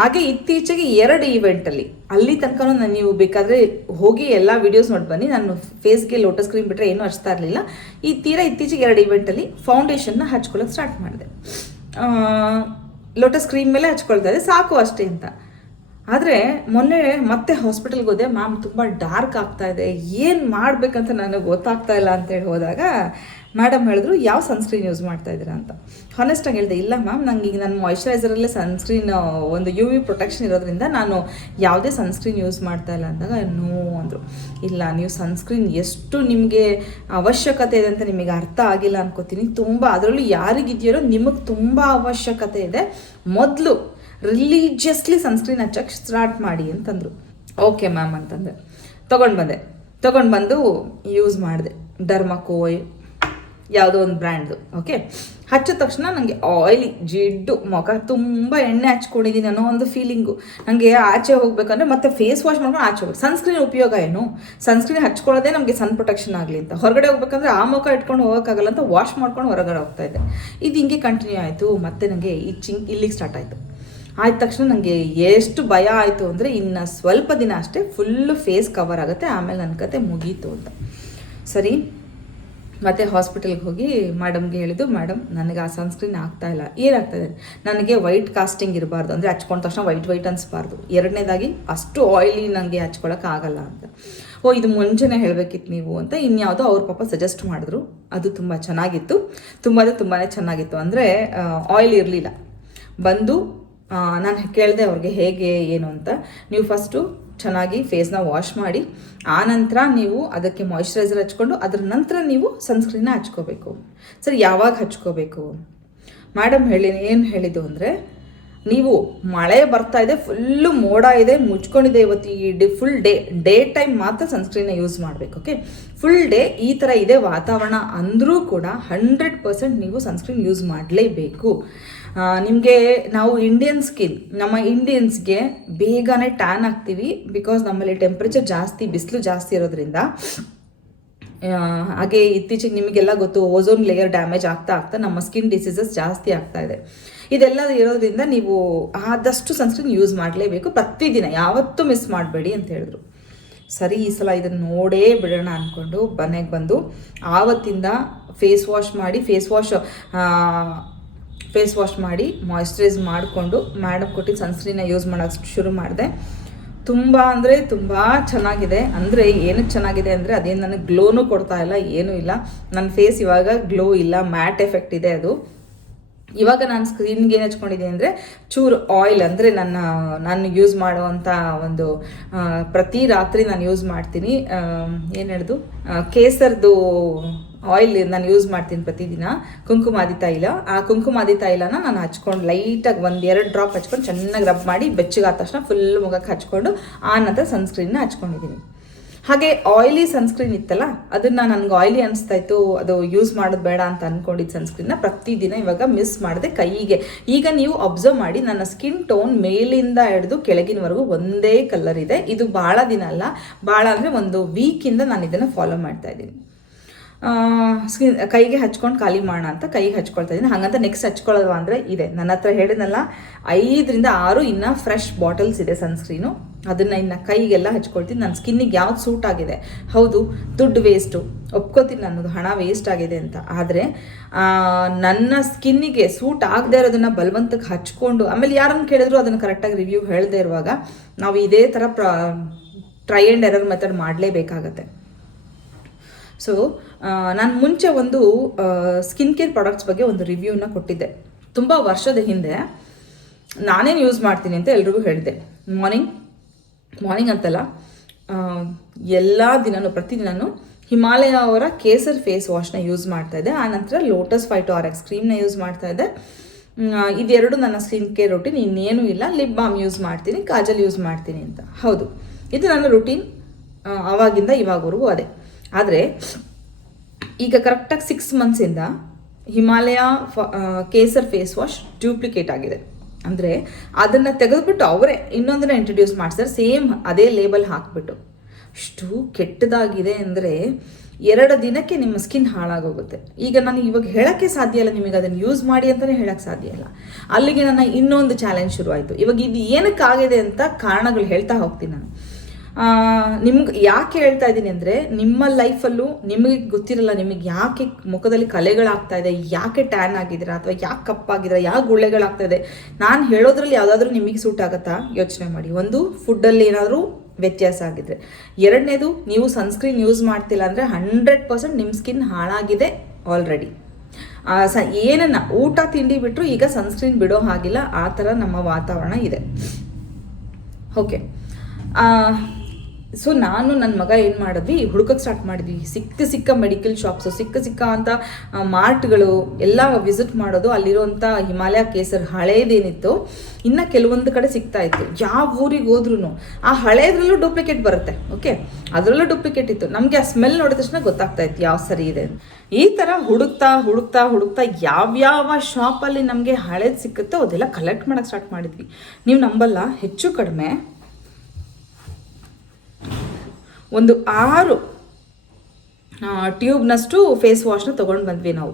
ಹಾಗೆ ಇತ್ತೀಚೆಗೆ ಎರಡು ಈವೆಂಟಲ್ಲಿ ಅಲ್ಲಿ. ತನಕ ನಾನು ನೀವು ಬೇಕಾದರೆ ಹೋಗಿ ಎಲ್ಲ ವಿಡಿಯೋಸ್ ನೋಡಿ ಬನ್ನಿ. ನಾನು ಫೇಸ್ಗೆ ಲೋಟಸ್ ಕ್ರೀಮ್ ಬಿಟ್ಟರೆ ಏನೂ ಹಚ್ತಾ ಇರಲಿಲ್ಲ. ಈ ತೀರಾ ಇತ್ತೀಚೆಗೆ ಎರಡು ಈವೆಂಟಲ್ಲಿ ಫೌಂಡೇಶನ್ನ ಹಚ್ಕೊಳ್ಳೋಕೆ ಸ್ಟಾರ್ಟ್ ಮಾಡಿದೆ. ಲೋಟಸ್ ಕ್ರೀಮ್ ಮೇಲೆ ಹಚ್ಕೊಳ್ತಾ ಇದೆ ಸಾಕು ಅಷ್ಟೇ ಅಂತ. ಆದರೆ ಮೊನ್ನೆ ಮತ್ತೆ ಹಾಸ್ಪಿಟಲ್ಗೆ ಹೋದೆ ಮ್ಯಾಮ್ ತುಂಬ ಡಾರ್ಕ್ ಆಗ್ತಾ ಇದೆ, ಏನು ಮಾಡಬೇಕಂತ ನನಗೆ ಗೊತ್ತಾಗ್ತಾ ಇಲ್ಲ ಅಂತೇಳಿ ಹೋದಾಗ ಮೇಡಮ್ ಹೇಳಿದ್ರು, ಯಾವ ಸನ್ಸ್ಕ್ರೀನ್ ಯೂಸ್ ಮಾಡ್ತಾ ಇದ್ದೀರಾ ಅಂತ. ಹಾನೆಸ್ಟಾಗಿ ಹೇಳಿದೆ, ಇಲ್ಲ ಮ್ಯಾಮ್ ನಂಗೆ ಈಗ ನನ್ನ ಮಾಯಿಶ್ಚರೈಸರಲ್ಲೇ ಸನ್ಸ್ಕ್ರೀನ್ ಒಂದು ಯು ವಿ ಪ್ರೊಟೆಕ್ಷನ್ ಇರೋದ್ರಿಂದ ನಾನು ಯಾವುದೇ ಸನ್ಸ್ಕ್ರೀನ್ ಯೂಸ್ ಮಾಡ್ತಾ ಇಲ್ಲ ಅಂದಾಗ ನೋ ಅಂದರು. ಇಲ್ಲ, ನೀವು ಸನ್ಸ್ಕ್ರೀನ್ ಎಷ್ಟು ನಿಮಗೆ ಅವಶ್ಯಕತೆ ಇದೆ ಅಂತ ನಿಮಗೆ ಅರ್ಥ ಆಗಿಲ್ಲ ಅನ್ಕೋತೀನಿ. ತುಂಬ, ಅದರಲ್ಲೂ ಯಾರಿಗಿದೆಯೋ ನಿಮಗೆ ತುಂಬ ಅವಶ್ಯಕತೆ ಇದೆ. ಮೊದಲು ರಿಲೀಜಿಯಸ್ಲಿ ಸನ್ಸ್ಕ್ರೀನ್ ಹಚ್ಚಕ್ಕೆ ಸ್ಟಾರ್ಟ್ ಮಾಡಿ ಅಂತಂದರು. ಓಕೆ ಮ್ಯಾಮ್ ಅಂತಂದೆ. ತೊಗೊಂಡು ಬಂದೆ. ತೊಗೊಂಡು ಬಂದು ಯೂಸ್ ಮಾಡಿದೆ. ಡರ್ಮಕೋಯ್ ಯಾವುದೋ ಒಂದು ಬ್ರ್ಯಾಂಡ್ದು ಓಕೆ ಹಚ್ಚಿದ ತಕ್ಷಣ ನನಗೆ ಆಯಿಲಿ ಜಿಡ್ಡು, ಮುಖ ತುಂಬ ಎಣ್ಣೆ ಹಚ್ಕೊಂಡಿದ್ದೀನಿ ಅನ್ನೋ ಒಂದು ಫೀಲಿಂಗು ನನಗೆ ಆಚೆ ಹೋಗ್ಬೇಕಂದ್ರೆ ಮತ್ತೆ ಫೇಸ್ ವಾಶ್ ಮಾಡ್ಕೊಂಡು ಆಚೆ ಹೋಗಿ ಸನ್ಸ್ಕ್ರೀನ್ ಉಪಯೋಗ ಏನು? ಸನ್ಸ್ಕ್ರೀನ್ ಹಚ್ಕೊಳ್ಳೋದೇ ನಮಗೆ ಸನ್ ಪ್ರೊಟೆಕ್ಷನ್ ಆಗಲಿ ಅಂತ. ಹೊರಗಡೆ ಹೋಗ್ಬೇಕಂದ್ರೆ ಆ ಮುಖ ಇಟ್ಕೊಂಡು ಹೋಗೋಕ್ಕಾಗಲ್ಲ ಅಂತ ವಾಶ್ ಮಾಡ್ಕೊಂಡು ಹೊರಗಡೆ ಹೋಗ್ತಾ ಇದ್ದೆ. ಇದು ಹಿಂಗೆ ಕಂಟಿನ್ಯೂ ಆಯಿತು. ಮತ್ತೆ ನನಗೆ ಇಚ್ಚಿಂಗ್ ಇಲ್ಲಿಗೆ ಸ್ಟಾರ್ಟ್ ಆಯಿತು. ಆದ ತಕ್ಷಣ ನನಗೆ ಎಷ್ಟು ಭಯ ಆಯಿತು ಅಂದರೆ ಇನ್ನು ಸ್ವಲ್ಪ ದಿನ ಅಷ್ಟೇ ಫುಲ್ಲು ಫೇಸ್ ಕವರ್ ಆಗುತ್ತೆ, ಆಮೇಲೆ ನನ್ನ ಕತೆ ಮುಗೀತು ಅಂತ. ಸರಿ, ಮತ್ತೆ ಹಾಸ್ಪಿಟಲ್ಗೆ ಹೋಗಿ ಮೇಡಮ್ಗೆ ಹೇಳಿದ್ದು ಮೇಡಮ್ ನನಗೆ ಆ ಸನ್ಸ್ಕ್ರೀನ್ ಆಗ್ತಾ ಇಲ್ಲ. ಏನಾಗ್ತಾ ಇದೆ? ನನಗೆ ವೈಟ್ ಕಾಸ್ಟಿಂಗ್ ಇರಬಾರ್ದು, ಅಂದರೆ ಹಚ್ಕೊಂಡ ತಕ್ಷಣ ವೈಟ್ ವೈಟ್ ಅನಿಸ್ಬಾರ್ದು. ಎರಡನೇದಾಗಿ ಅಷ್ಟು ಆಯಿಲಿ ನನಗೆ ಹಚ್ಕೊಳಕ್ಕೆ ಆಗಲ್ಲ ಅಂತ. ಓ, ಇದು ಮುಂಚೆನೇ ಹೇಳಬೇಕಿತ್ತು ನೀವು ಅಂತ ಇನ್ಯಾವುದೋ ಅವ್ರ ಪಾಪ ಸಜೆಸ್ಟ್ ಮಾಡಿದ್ರು. ಅದು ತುಂಬ ಚೆನ್ನಾಗಿತ್ತು. ತುಂಬ ತುಂಬಾ ಚೆನ್ನಾಗಿತ್ತು. ಅಂದರೆ ಆಯಿಲ್ ಇರಲಿಲ್ಲ. ಬಂದು ನಾನು ಕೇಳಿದೆ ಅವ್ರಿಗೆ ಹೇಗೆ, ಏನು ಅಂತ. ನೀವು ಫಸ್ಟು ಚೆನ್ನಾಗಿ ಫೇಸ್ನ ವಾಶ್ ಮಾಡಿ, ಆ ನಂತರ ನೀವು ಅದಕ್ಕೆ ಮಾಯಿಶ್ಚರೈಸರ್ ಹಚ್ಕೊಂಡು, ಅದ್ರ ನಂತರ ನೀವು ಸನ್ಸ್ಕ್ರೀನ್ನ ಹಚ್ಕೋಬೇಕು. ಸರಿ, ಯಾವಾಗ ಹಚ್ಕೋಬೇಕು? ಮೇಡಮ್ ಹೇಳಿ ಏನು ಹೇಳಿದ್ದು ಅಂದರೆ, ನೀವು ಮಳೆ ಬರ್ತಾ ಇದೆ ಫುಲ್ಲು ಮೋಡ ಇದೆ, ಮುಚ್ಕೊಂಡಿದೆ ಇವತ್ತು ಈ ಡಿ ಫುಲ್ ಡೇ ಡೇ ಟೈಮ್ ಮಾತ್ರ ಸನ್ಸ್ಕ್ರೀನ್ನ ಯೂಸ್ ಮಾಡಬೇಕು ಓಕೆ ಫುಲ್ ಡೇ ಈ ಥರ ಇದೆ ವಾತಾವರಣ ಅಂದರೂ ಕೂಡ ಹಂಡ್ರೆಡ್ ಪರ್ಸೆಂಟ್ ನೀವು ಸನ್ಸ್ಕ್ರೀನ್ ಯೂಸ್ ಮಾಡಲೇಬೇಕು. ನಿಮಗೆ ನಾವು ಇಂಡಿಯನ್ ಸ್ಕಿನ್ ನಮ್ಮ ಇಂಡಿಯನ್ಸ್ಗೆ ಬೇಗನೆ ಟ್ಯಾನ್ ಆಗ್ತೀವಿ ಬಿಕಾಸ್ ನಮ್ಮಲ್ಲಿ ಟೆಂಪ್ರೇಚರ್ ಜಾಸ್ತಿ, ಬಿಸಿಲು ಜಾಸ್ತಿ ಇರೋದ್ರಿಂದ. ಹಾಗೆ ಇತ್ತೀಚೆಗೆ ನಿಮಗೆಲ್ಲ ಗೊತ್ತು ಓಝೋನ್ ಲೇಯರ್ ಡ್ಯಾಮೇಜ್ ಆಗ್ತಾ ಆಗ್ತಾ ನಮ್ಮ ಸ್ಕಿನ್ ಡಿಸೀಸಸ್ ಜಾಸ್ತಿ ಆಗ್ತಾ ಇದೆ. ಇದೆಲ್ಲ ಇರೋದ್ರಿಂದ ನೀವು ಆದಷ್ಟು ಸನ್ಸ್ಕ್ರೀನ್ ಯೂಸ್ ಮಾಡಲೇಬೇಕು. ಪ್ರತಿದಿನ, ಯಾವತ್ತೂ ಮಿಸ್ ಮಾಡಬೇಡಿ ಅಂತ ಹೇಳಿದ್ರು. ಸರಿ, ಈ ಸಲ ಇದನ್ನು ನೋಡೇ ಬಿಡೋಣ ಅಂದ್ಕೊಂಡು ಮನೆಗೆ ಬಂದು, ಆವತ್ತಿಂದ ಫೇಸ್ ವಾಶ್ ಮಾಡಿ ಫೇಸ್ ವಾಶ್ ಫೇಸ್ ವಾಶ್ ಮಾಡಿ ಮಾಯಿಶ್ಚರೈಸ್ ಮಾಡಿಕೊಂಡು ಮೇಡಮ್ ಕೊಟ್ಟಿದ್ದು ಸನ್ಸ್ಕ್ರೀನ್ನ ಯೂಸ್ ಮಾಡೋಕ್ಕೆ ಶುರು ಮಾಡಿದೆ. ತುಂಬ ಅಂದರೆ ತುಂಬ ಚೆನ್ನಾಗಿದೆ. ಅಂದರೆ ಏನಕ್ಕೆ ಚೆನ್ನಾಗಿದೆ ಅಂದರೆ ಅದೇನು ನನಗೆ ಗ್ಲೋನು ಕೊಡ್ತಾ ಇಲ್ಲ, ಏನೂ ಇಲ್ಲ. ನನ್ನ ಫೇಸ್ ಇವಾಗ ಗ್ಲೋ ಇಲ್ಲ ಮ್ಯಾಟ್ ಎಫೆಕ್ಟ್ ಇದೆ ಅದು. ಇವಾಗ ನಾನು ಸ್ಕ್ರೀನ್ಗೆ ಏನು ಹಚ್ಕೊಂಡಿದ್ದೀನಿ ಅಂದರೆ ಚೂರು ಆಯಿಲ್ ಅಂದರೆ ನನ್ನ, ನಾನು ಯೂಸ್ ಮಾಡುವಂಥ ಒಂದು ಪ್ರತಿ ರಾತ್ರಿ ನಾನು ಯೂಸ್ ಮಾಡ್ತೀನಿ. ಏನು ಹೇಳ್ದು? ಕೇಸರ್ದು ಆಯಿಲ್ ನಾನು ಯೂಸ್ ಮಾಡ್ತೀನಿ ಪ್ರತಿದಿನ. ಕುಂಕುಮಾದಿ ತೈಲ ಆ ಕುಂಕುಮಾದಿ ತೈಲನ ನಾನು ಹಚ್ಕೊಂಡು ಲೈಟಾಗಿ ಒಂದು ಎರಡು ಡ್ರಾಪ್ ಹಚ್ಕೊಂಡು ಚೆನ್ನಾಗಿ ರಬ್ ಮಾಡಿ ಬೆಚ್ಚಗಾದ ತಕ್ಷಣ ಫುಲ್ ಮುಖಕ್ಕೆ ಹಚ್ಕೊಂಡು ಆ ನಂತರ ಸನ್ಸ್ಕ್ರೀನ್ನ ಹಚ್ಕೊಂಡಿದ್ದೀನಿ ಹಾಗೆ ಆಯಿಲಿ ಸನ್ಸ್ಕ್ರೀನ್ ಇತ್ತಲ್ಲ, ಅದನ್ನ ನನಗೆ ಆಯಿಲಿ ಅನಿಸ್ತಾ ಇತ್ತು, ಅದು ಯೂಸ್ ಮಾಡೋದು ಬೇಡ ಅಂತ ಅಂದ್ಕೊಂಡಿದ್ದ ಸನ್ಸ್ಕ್ರೀನ್ನ ಪ್ರತಿದಿನ ಇವಾಗ ಮಿಸ್ ಮಾಡಿದೆ ಕೈಗೆ. ಈಗ ನೀವು ಅಬ್ಸರ್ವ್ ಮಾಡಿ, ನನ್ನ ಸ್ಕಿನ್ ಟೋನ್ ಮೇಲಿಂದ ಹಿಡಿದು ಕೆಳಗಿನವರೆಗೂ ಒಂದೇ ಕಲರ್ ಇದೆ. ಇದು ಭಾಳ ದಿನ ಅಲ್ಲ. ಭಾಳ ಅಂದರೆ ಒಂದು ವೀಕಿಂದ ನಾನು ಇದನ್ನು ಫಾಲೋ ಮಾಡ್ತಾ ಇದ್ದೀನಿ. ಸ್ಕಿನ್ ಕೈಗೆ ಹಚ್ಕೊಂಡು ಖಾಲಿ ಮಾಡೋಣ ಅಂತ ಕೈಗೆ ಹಚ್ಕೊಳ್ತಾ ಇದ್ದೀನಿ. ಹಾಗಂತ ನೆಕ್ಸ್ಟ್ ಹಚ್ಕೊಳ್ಳೋದು ಅಂದರೆ ಇದೆ. ನನ್ನ ಹತ್ರ ಹೇಳಿದ್ನಲ್ಲ, ಐದರಿಂದ ಆರು ಇನ್ನು ಫ್ರೆಶ್ ಬಾಟಲ್ಸ್ ಇದೆ ಸನ್ಸ್ಕ್ರೀನು ಅದನ್ನು ಇನ್ನು ಕೈಗೆಲ್ಲ ಹಚ್ಕೊಳ್ತೀನಿ. ನನ್ನ ಸ್ಕಿನ್ನಿಗೆ ಯಾವ್ದು ಸೂಟ್ ಆಗಿದೆ? ಹೌದು, ದುಡ್ಡು ವೇಸ್ಟು ಒಪ್ಕೋತೀನಿ ನನ್ನದು ಹಣ ವೇಸ್ಟ್ ಆಗಿದೆ ಅಂತ. ಆದರೆ ನನ್ನ ಸ್ಕಿನ್ನಿಗೆ ಸೂಟ್ ಆಗದೆ ಇರೋದನ್ನು ಬಲವಂತಕ್ಕೆ ಹಚ್ಕೊಂಡು, ಆಮೇಲೆ ಯಾರನ್ನು ಕೇಳಿದ್ರು ಅದನ್ನು ಕರೆಕ್ಟಾಗಿ ರಿವ್ಯೂ ಹೇಳದೇ ಇರುವಾಗ, ನಾವು ಇದೇ ಥರ ಪ್ರ ಟ್ರೈ ಆ್ಯಂಡ್ ಎರರ್ ಮೆಥಡ್ ಮಾಡಲೇಬೇಕಾಗತ್ತೆ. ಸೊ ನಾನು ಮುಂಚೆ ಒಂದು ಸ್ಕಿನ್ ಕೇರ್ ಪ್ರಾಡಕ್ಟ್ಸ್ ಬಗ್ಗೆ ಒಂದು ರಿವ್ಯೂನ ಕೊಟ್ಟಿದ್ದೆ. ತುಂಬ ವರ್ಷದ ಹಿಂದೆ. ನಾನೇನು ಯೂಸ್ ಮಾಡ್ತೀನಿ ಅಂತ ಎಲ್ರಿಗೂ ಹೇಳಿದೆ ಮಾರ್ನಿಂಗ್ ಮಾರ್ನಿಂಗ್ ಅಂತಲ್ಲ ಎಲ್ಲ ದಿನನೂ, ಪ್ರತಿದಿನನೂ ಹಿಮಾಲಯ ಅವರ ಕೇಸರ್ ಫೇಸ್ ವಾಶ್ನ ಯೂಸ್ ಮಾಡ್ತಾ ಇದ್ದೆ. ಆ ನಂತರ ಲೋಟಸ್ ಫೈಟೋ ಆರ್ ಎಕ್ಸ್ ಕ್ರೀಮ್ನ ಯೂಸ್ ಮಾಡ್ತಾ ಇದ್ದೆ. ಇದೆರಡು ನನ್ನ ಸ್ಕಿನ್ ಕೇರ್ ರುಟೀನ್ ಇನ್ನೇನೂ ಇಲ್ಲ. ಲಿಪ್ ಬಾಮ್ ಯೂಸ್ ಮಾಡ್ತೀನಿ, ಕಾಜಲ್ ಯೂಸ್ ಮಾಡ್ತೀನಿ ಅಂತ. ಹೌದು. ಇದು ನನ್ನ ರುಟೀನ್ ಆವಾಗಿಂದ ಇವಾಗವರೆಗೂ ಅದೇ. ಆದರೆ ಈಗ ಕರೆಕ್ಟಾಗಿ six ಮಂತ್ಸಿಂದ Himalaya Kesar face wash duplicate ಆಗಿದೆ. ಅಂದರೆ ಅದನ್ನು ತೆಗೆದುಬಿಟ್ಟು ಅವರೇ ಇನ್ನೊಂದನ್ನ ಇಂಟ್ರೊಡ್ಯೂಸ್ ಮಾಡ್ತಾರೆ ಸೇಮ್ ಅದೇ ಲೇಬಲ್ ಹಾಕಿಬಿಟ್ಟು. ಅಷ್ಟು ಕೆಟ್ಟದಾಗಿದೆ ಅಂದರೆ ಎರಡು ದಿನಕ್ಕೆ ನಿಮ್ಮ ಸ್ಕಿನ್ ಹಾಳಾಗೋಗುತ್ತೆ. ಈಗ ನಾನು ಇವಾಗ ಹೇಳೋಕ್ಕೆ ಸಾಧ್ಯ ಇಲ್ಲ ನಿಮಗೆ ಅದನ್ನು ಯೂಸ್ ಮಾಡಿ ಅಂತಲೇ ಹೇಳೋಕ್ಕೆ ಸಾಧ್ಯ ಇಲ್ಲ. ಅಲ್ಲಿಗೆ ನನ್ನ ಇನ್ನೊಂದು ಚಾಲೆಂಜ್ ಶುರುವಾಯಿತು. ಇವಾಗ ಇದು ಏನಕ್ಕಾಗಿದೆ ಅಂತ ಕಾರಣಗಳು ಹೇಳ್ತಾ ಹೋಗ್ತೀನಿ ನಾನು. ನಿಮ್ಗೆ ಯಾಕೆ ಹೇಳ್ತಾ ಇದ್ದೀನಿ ಅಂದರೆ ನಿಮ್ಮ ಲೈಫಲ್ಲೂ ನಿಮಗೆ ಗೊತ್ತಿರಲ್ಲ ನಿಮಗೆ ಯಾಕೆ ಮುಖದಲ್ಲಿ ಕಲೆಗಳಾಗ್ತಾ ಇದೆ, ಯಾಕೆ ಟ್ಯಾನ್ ಆಗಿದ್ದೀರಾ ಅಥವಾ ಯಾಕೆ ಕಪ್ಪಾಗಿದ್ದೀರಾ ಯಾಕೆ ಗುಳ್ಳೆಗಳಾಗ್ತಾ ಇದೆ? ನಾನು ಹೇಳೋದ್ರಲ್ಲಿ ಯಾವುದಾದ್ರೂ ನಿಮಗೆ ಸೂಟ್ ಆಗುತ್ತಾ? ಯೋಚನೆ ಮಾಡಿ. ಒಂದು ಫುಡ್ಡಲ್ಲಿ ಏನಾದರೂ ವ್ಯತ್ಯಾಸ ಆಗಿದ್ರೆ. ಎರಡನೇದು, ನೀವು ಸನ್ಸ್ಕ್ರೀನ್ ಯೂಸ್ ಮಾಡ್ತಿಲ್ಲ ಅಂದರೆ ಹಂಡ್ರೆಡ್ ಪರ್ಸೆಂಟ್ ನಿಮ್ಮ ಸ್ಕಿನ್ ಹಾಳಾಗಿದೆ ಆಲ್ರೆಡಿ ಸ, ಏನನ್ನ, ಊಟ, ತಿಂಡಿ ಬಿಟ್ಟರು ಈಗ ಸನ್ಸ್ಕ್ರೀನ್ ಬಿಡೋ ಹಾಗಿಲ್ಲ, ಆ ಥರ ನಮ್ಮ ವಾತಾವರಣ ಇದೆ. ಓಕೆ ಸೊ ನಾನು ನನ್ನ ಮಗ ಏನು ಮಾಡಿದ್ವಿ? ಹುಡುಕಕ್ಕೆ ಸ್ಟಾರ್ಟ್ ಮಾಡಿದ್ವಿ. ಸಿಕ್ಕ ಸಿಕ್ಕ ಮೆಡಿಕಲ್ ಶಾಪ್ಸು ಸಿಕ್ಕ ಸಿಕ್ಕ ಅಂತ ಮಾರ್ಟ್ಗಳು ಎಲ್ಲ ವಿಸಿಟ್ ಮಾಡೋದು ಅಲ್ಲಿರುವಂಥ ಹಿಮಾಲಯ ಕೇಸರ್ ಹಳೇದೇನಿತ್ತು. ಇನ್ನು ಕೆಲವೊಂದು ಕಡೆ ಸಿಗ್ತಾ ಇತ್ತು. ಯಾವ ಊರಿಗೆ ಹೋದ್ರೂ ಆ ಹಳೇದ್ರಲ್ಲೂ ಡೂಪ್ಲಿಕೇಟ್ ಬರುತ್ತೆ ಓಕೆ ಅದರಲ್ಲೂ ಡೂಪ್ಲಿಕೇಟ್ ಇತ್ತು. ನಮಗೆ ಆ ಸ್ಮೆಲ್ ನೋಡಿದ ತಕ್ಷಣ ಗೊತ್ತಾಗ್ತಾ ಇತ್ತು ಯಾವ ಸರಿ ಇದೆ ಈ ಥರ ಹುಡುಕ್ತಾ ಹುಡುಕ್ತಾ ಹುಡುಕ್ತಾ ಯಾವ್ಯಾವ ಶಾಪಲ್ಲಿ ನಮಗೆ ಹಳೇದು ಸಿಕ್ಕುತ್ತೋ ಅದೆಲ್ಲ ಕಲೆಕ್ಟ್ ಮಾಡೋಕ್ಕೆ ಸ್ಟಾರ್ಟ್ ಮಾಡಿದ್ವಿ. ನೀವು ನಂಬಲ್ಲ, ಹೆಚ್ಚು ಕಡಿಮೆ ಒಂದು ಆರು ಟ್ಯೂಬ್ನಷ್ಟು ಫೇಸ್ ವಾಶ್ನ ತೊಗೊಂಡು ಬಂದ್ವಿ ನಾವು.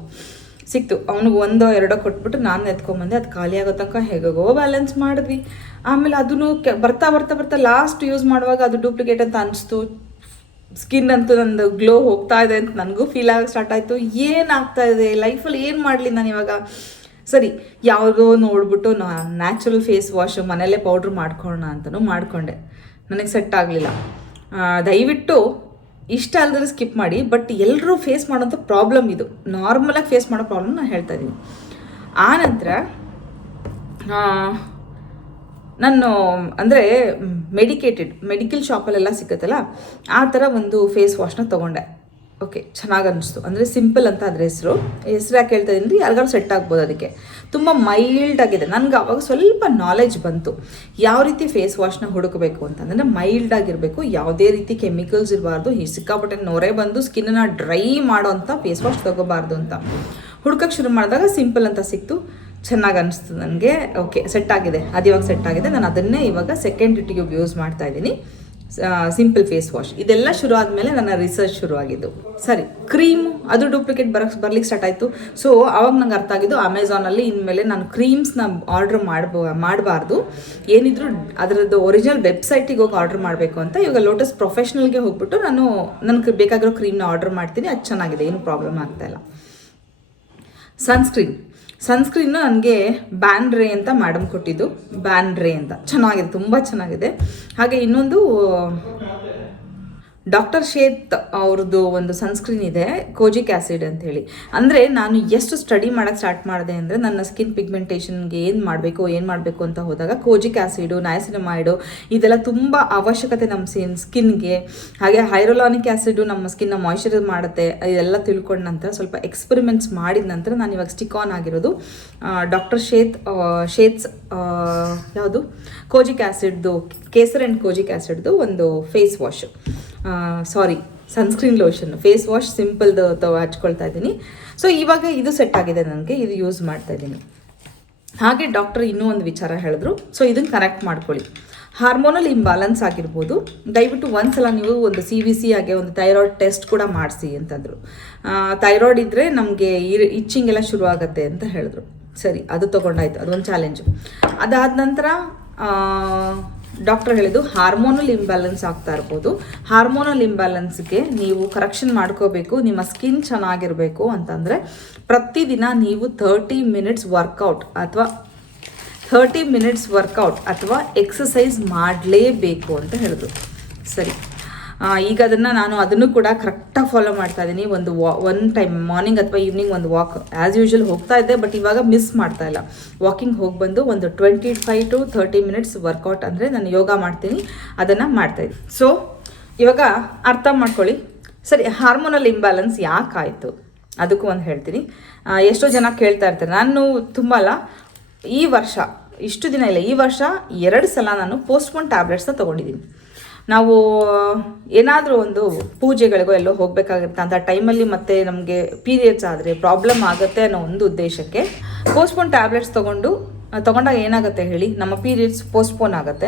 ಸಿಕ್ತು. ಅವನಿಗೆ ಒಂದೋ ಎರಡೋ ಕೊಟ್ಬಿಟ್ಟು ನಾನು ಎತ್ಕೊಂಬಂದೆ, ಅದು ಖಾಲಿ ಆಗೋ ತನಕ ಹೇಗೋ ಬ್ಯಾಲೆನ್ಸ್ ಮಾಡಿದ್ವಿ. ಆಮೇಲೆ ಅದನ್ನು ಕೆ, ಬರ್ತಾ ಬರ್ತಾ ಬರ್ತಾ ಲಾಸ್ಟ್ ಯೂಸ್ ಮಾಡುವಾಗ ಅದು ಡೂಪ್ಲಿಕೇಟ್ ಅಂತ ಅನಿಸ್ತು. ಸ್ಕಿನ್ ಅಂತೂ ನಂದು ಗ್ಲೋ ಹೋಗ್ತಾ ಇದೆ ಅಂತ ನನಗೂ ಫೀಲ್ ಆಗಕ್ಕೆ ಸ್ಟಾರ್ಟ್ ಆಯಿತು. ಏನಾಗ್ತಾ ಇದೆ? ಲೈಫಲ್ಲಿ ಏನು ಮಾಡಲಿ ನಾನು ಇವಾಗ? ಸರಿ, ಯಾವುದೋ ನೋಡ್ಬಿಟ್ಟು ನಾ ನ್ಯಾಚುರಲ್ ಫೇಸ್ ವಾಶು ಮನೇಲೇ ಪೌಡ್ರ್ ಮಾಡ್ಕೊಳ್ಳೋಣ ಅಂತಲೂ ಮಾಡಿಕೊಂಡೆ. ನನಗೆ ಸೆಟ್ ಆಗಲಿಲ್ಲ. ದಯವಿಟ್ಟು ಇಷ್ಟ ಅಲ್ಲದ್ರೆ ಸ್ಕಿಪ್ ಮಾಡಿ ಬಟ್ ಎಲ್ಲರೂ ಫೇಸ್ ಮಾಡೋಂಥ ಪ್ರಾಬ್ಲಮ್ ಇದು. ನಾರ್ಮಲಾಗಿ ಫೇಸ್ ಮಾಡೋ ಪ್ರಾಬ್ಲಮ್ ನಾನು ಹೇಳ್ತಾ ಇದ್ದೀನಿ ಆ ನಂತರ ನಾನು ಅಂದರೆ ಮೆಡಿಕೇಟೆಡ್ ಮೆಡಿಕಲ್ ಶಾಪಲ್ಲೆಲ್ಲ ಸಿಕ್ಕತ್ತಲ್ಲ, ಆ ಥರ ಒಂದು ಫೇಸ್ ವಾಶ್ನ ತೊಗೊಂಡೆ. ಓಕೆ ಚೆನ್ನಾಗಿ ಅನ್ನಿಸ್ತು ಅಂದರೆ ಸಿಂಪಲ್ ಅಂತ ಅದ್ರ ಹೆಸರು. ಹೆಸರು ಯಾಕೆ ಹೇಳ್ತಾ ಇದ್ದೀನಿ ಯಾರಿಗಾರು ಸೆಟ್ ಆಗ್ಬೋದು ಅದಕ್ಕೆ. ತುಂಬ ಮೈಲ್ಡ್ ಆಗಿದೆ. ನನಗೆ ಅವಾಗ ಸ್ವಲ್ಪ ನಾಲೆಜ್ ಬಂತು. ಯಾವ ರೀತಿ ಫೇಸ್ ವಾಶ್ನ ಹುಡುಕಬೇಕು ಅಂತಂದರೆ ಮೈಲ್ಡ್ ಆಗಿರಬೇಕು. ಯಾವುದೇ ರೀತಿ ಕೆಮಿಕಲ್ಸ್ ಇರಬಾರ್ದು. ಈ ಸಿಕ್ಕಾಪಟ್ಟೆ ನೊರೆ ಬಂದು ಸ್ಕಿನ್ನನ್ನು ಡ್ರೈ ಮಾಡೋಂಥ ಫೇಸ್ ವಾಶ್ ತೊಗೋಬಾರ್ದು ಅಂತ. ಹುಡ್ಕಕ್ಕೆ ಶುರು ಮಾಡಿದಾಗ ಸಿಂಪಲ್ ಅಂತ ಸಿಕ್ತು. ಚೆನ್ನಾಗಿ ಅನಿಸ್ತು ನನಗೆ. ಓಕೆ ಸೆಟ್ ಆಗಿದೆ. ಅದು ಇವಾಗ ಸೆಟ್ ಆಗಿದೆ. ನಾನು ಅದನ್ನೇ ಇವಾಗ ಸೆಕೆಂಡ್ ಟ್ಯೂಬ್ ಯೂಸ್ ಮಾಡ್ತಾ ಇದ್ದೀನಿ. ಸಿಂಪಲ್ ಫೇಸ್ ವಾಶ್ ಇದೆಲ್ಲ ಶುರು ಆದಮೇಲೆ ನನ್ನ ರಿಸರ್ಚ್ ಶುರು ಆಗಿದ್ದು ಸರಿ ಕ್ರೀಮ್ ಅದು ಡೂಪ್ಲಿಕೇಟ್ ಬರಕ್ ಬರ್ಲಿಕ್ಕೆ ಸ್ಟಾರ್ಟ್ ಆಯಿತು. ಸೊ ಅವಾಗ ನಂಗೆ ಅರ್ಥ ಆಗಿದ್ದು ಅಮೆಝಾನಲ್ಲಿ ಇನ್ಮೇಲೆ ನಾನು ಕ್ರೀಮ್ಸ್ನ ಆರ್ಡ್ರ್ ಮಾಡ್ಬೋ, ಮಾಡಬಾರ್ದು. ಏನಿದ್ರು ಅದರದ್ದು ಒರಿಜಿನಲ್ ವೆಬ್ಸೈಟಿಗೆ ಹೋಗಿ ಆರ್ಡ್ರ್ ಮಾಡಬೇಕು ಅಂತ ಇವಾಗ ಲೋಟಸ್ ಪ್ರೊಫೆಷ್ನಲ್ಗೆ ಹೋಗ್ಬಿಟ್ಟು ನಾನು ನನಗೆ ಬೇಕಾಗಿರೋ ಕ್ರೀಮ್ನ ಆರ್ಡ್ರ್ ಮಾಡ್ತೀನಿ. ಅದು ಚೆನ್ನಾಗಿದೆ, ಏನು ಪ್ರಾಬ್ಲಮ್ ಆಗ್ತಾಯಿಲ್ಲ ಸನ್ಸ್ಕ್ರೀನ್ ಸನ್ಸ್ಕ್ರೀನ್ ನನಗೆ ಬ್ಯಾನ್ ರೇ ಅಂತ ಮೇಡಮ್ ಕೊಟ್ಟಿದ್ದು. ಬ್ಯಾನ್ ರೇ ಅಂತ. ಚೆನ್ನಾಗಿದೆ, ತುಂಬ ಚೆನ್ನಾಗಿದೆ. ಹಾಗೆ ಇನ್ನೊಂದು ಡಾಕ್ಟರ್ ಶೇತ್ ಅವ್ರದ್ದು ಒಂದು ಸನ್ಸ್ಕ್ರೀನ್ ಇದೆ ಕೋಜಿಕ್ ಆ್ಯಸಿಡ್ ಅಂತೇಳಿ ಅಂದರೆ ನಾನು ಎಷ್ಟು ಸ್ಟಡಿ ಮಾಡೋಕ್ಕೆ ಸ್ಟಾರ್ಟ್ ಮಾಡಿದೆ ಅಂದರೆ ನನ್ನ ಸ್ಕಿನ್ ಪಿಗ್ಮೆಂಟೇಷನ್ಗೆ ಏನು ಮಾಡಬೇಕು ಏನು ಮಾಡಬೇಕು ಅಂತ ಹೋದಾಗ ಕೋಜಿಕ್ ಆ್ಯಸಿಡು ನಯಸಿನಮೈಡು ಇದೆಲ್ಲ ತುಂಬ ಅವಶ್ಯಕತೆ ನಮ್ಮ ಸ್ಕಿನ್ ಸ್ಕಿನ್ಗೆ ಹಾಗೆ ಹೈರೋಲಾನಿಕ್ ಆ್ಯಸಿಡು ನಮ್ಮ ಸ್ಕಿನ್ನ ಮಾಯ್ಶ್ಚರೈಸ್ ಮಾಡುತ್ತೆ, ಇದೆಲ್ಲ ತಿಳ್ಕೊಂಡ ನಂತರ ಸ್ವಲ್ಪ ಎಕ್ಸ್ಪೆರಿಮೆಂಟ್ಸ್ ಮಾಡಿದ ನಂತರ ನಾನು ಇವಾಗ ಸ್ಟಿಕ್ ಆನ್ ಆಗಿರೋದು ಡಾಕ್ಟರ್ ಶೇತ್ ಶೇತ್ಸ್ ಯಾವುದು? ಕೋಜಿಕ್ ಆ್ಯಸಿಡ್ದು ಕೇಸರ್ ಆ್ಯಂಡ್ ಕೋಜಿಕ್ ಆ್ಯಸಿಡ್ದು ಒಂದು face wash sorry sunscreen lotion face wash ಸಿಂಪಲ್ದು ಹಚ್ಕೊಳ್ತಾ ಇದ್ದೀನಿ. ಸೊ ಇವಾಗ ಇದು ಸೆಟ್ ಆಗಿದೆ ನನಗೆ ಇದು ಯೂಸ್ ಮಾಡ್ತಾ ಇದ್ದೀನಿ. ಹಾಗೆ ಡಾಕ್ಟರ್ ಇನ್ನೂ ಒಂದು ವಿಚಾರ ಹೇಳಿದ್ರು. ಸೊ ಇದನ್ನು ಕನೆಕ್ಟ್ ಮಾಡ್ಕೊಳ್ಳಿ. ಹಾರ್ಮೋನಲ್ ಇಂಬ್ಯಾಲೆನ್ಸ್ ಆಗಿರ್ಬೋದು. ದಯವಿಟ್ಟು ಒಂದ್ಸಲ ನೀವು ಒಂದು ಸಿ ವಿ ಸಿ ಹಾಗೆ ಒಂದು ಥೈರಾಯ್ಡ್ ಟೆಸ್ಟ್ ಕೂಡ ಮಾಡಿಸಿ ಅಂತಂದರು. ಥೈರಾಯ್ಡ್ ಇದ್ದರೆ ನಮಗೆ ಇಚ್ಚಿಂಗ್ ಎಲ್ಲ ಶುರು ಆಗುತ್ತೆ ಅಂತ ಹೇಳಿದ್ರು. ಸರಿ, ಅದು ತೊಗೊಂಡಾಯ್ತು. ಅದೊಂದು ಚಾಲೆಂಜು ಅದಾದ ನಂತರ ಡಾಕ್ಟರ್ ಹೇಳಿದ್ದು ಹಾರ್ಮೋನಲ್ ಇಂಬ್ಯಾಲೆನ್ಸ್ ಆಗ್ತಾ ಇರ್ಬೋದು. ಹಾರ್ಮೋನಲ್ ಇಂಬ್ಯಾಲೆನ್ಸ್ಗೆ ನೀವು ಕರೆಕ್ಷನ್ ಮಾಡ್ಕೋಬೇಕು, ನಿಮ್ಮ ಸ್ಕಿನ್ ಚೆನ್ನಾಗಿರಬೇಕು ಅಂತಂದರೆ ಪ್ರತಿದಿನ ನೀವು ಥರ್ಟಿ ಮಿನಿಟ್ಸ್ ವರ್ಕೌಟ್ ಅಥವಾ ಥರ್ಟಿ ಮಿನಿಟ್ಸ್ ವರ್ಕೌಟ್ ಅಥವಾ ಎಕ್ಸಸೈಸ್ ಮಾಡಲೇಬೇಕು ಅಂತ ಹೇಳಿದ್ರು. ಸರಿ. ಈಗ ಅದನ್ನು ನಾನು ಅದನ್ನು ಕೂಡ ಕರೆಕ್ಟಾಗಿ ಫಾಲೋ ಮಾಡ್ತಾ ಇದ್ದೀನಿ ಒಂದು ವಾ ಒನ್ ಟೈಮ್ ಮಾರ್ನಿಂಗ್ ಅಥವಾ ಈವ್ನಿಂಗ್ ಒಂದು ವಾಕ್ ಆ್ಯಸ್ ಯೂಶುವಲ್ ಹೋಗ್ತಾ ಇದ್ದೆ ಬಟ್ ಇವಾಗ ಮಿಸ್ ಮಾಡ್ತಾ ಇಲ್ಲ. ವಾಕಿಂಗ್ ಹೋಗಿ ಬಂದು ಒಂದು twenty five to thirty minutes workout ಅಂದರೆ ನಾನು ಯೋಗ ಮಾಡ್ತೀನಿ, ಅದನ್ನು ಮಾಡ್ತಾಯಿದ್ದೀನಿ ಸೊ ಇವಾಗ ಅರ್ಥ ಮಾಡ್ಕೊಳ್ಳಿ. ಸರಿ ಹಾರ್ಮೋನಲ್ ಇಂಬ್ಯಾಲೆನ್ಸ್ ಯಾಕಾಯಿತು ಅದಕ್ಕೂ ಒಂದು ಹೇಳ್ತೀನಿ. ಎಷ್ಟೋ ಜನ ಕೇಳ್ತಾ ಇರ್ತಾರೆ. ನಾನು ತುಂಬ ಅಲ್ಲ, ಈ ವರ್ಷ, ಇಷ್ಟು ದಿನ ಇಲ್ಲ, ಈ ವರ್ಷ ಎರಡು ಸಲ ನಾನು ಪೋಸ್ಟ್ಪೋನ್ ಟ್ಯಾಬ್ಲೆಟ್ಸ್ನ ತೊಗೊಂಡಿದ್ದೀನಿ. ನಾವು, ಏನಾದರೂ ಒಂದು ಪೂಜೆಗಳಿಗೋ ಎಲ್ಲೋ ಹೋಗಬೇಕಾಗುತ್ತೆ ಅಂತ ಟೈಮಲ್ಲಿ ಮತ್ತೆ ನಮಗೆ ಪೀರಿಯಡ್ಸ್ ಆದರೆ ಪ್ರಾಬ್ಲಮ್ ಆಗುತ್ತೆ ಅನ್ನೋ ಒಂದು ಉದ್ದೇಶಕ್ಕೆ ಪೋಸ್ಟ್ಪೋನ್ ಟ್ಯಾಬ್ಲೆಟ್ಸ್ ತೊಗೊಂಡು ತೊಗೊಂಡಾಗ ಏನಾಗುತ್ತೆ ಹೇಳಿ, ನಮ್ಮ ಪೀರಿಯಡ್ಸ್ ಪೋಸ್ಟ್ಪೋನ್ ಆಗುತ್ತೆ.